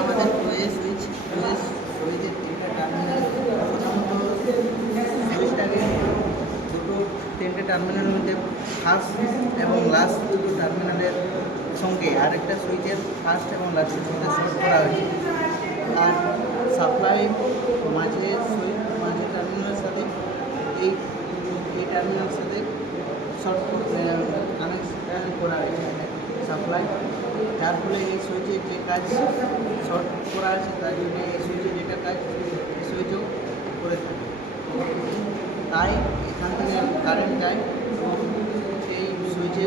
আমাদের সুইচের তিনটা টার্মিনাল। প্রথমত সুইচটাকে তিনটে টার্মিনালের মধ্যে ফার্স্ট এবং লাস্ট দুটো টার্মিনালের সঙ্গে আরেকটা সুইচের ফার্স্ট এবং লাস্টের মধ্যে শর্ট করা হয়েছে। আর সাপ্লাই মাঝের টার্মিনালের সাথে এই টার্মিনালের সাথে শর্ট কানেকশন করা হয়েছে সাপ্লাই, যার ফলে এই সুইচে যে কাজ শর্ট করা আছে তার জন্য এই সুইচে যেটা কাজ এই সুইচও করে থাকে। তাই এখান থেকে কারেন্ট যায় এই সুইচে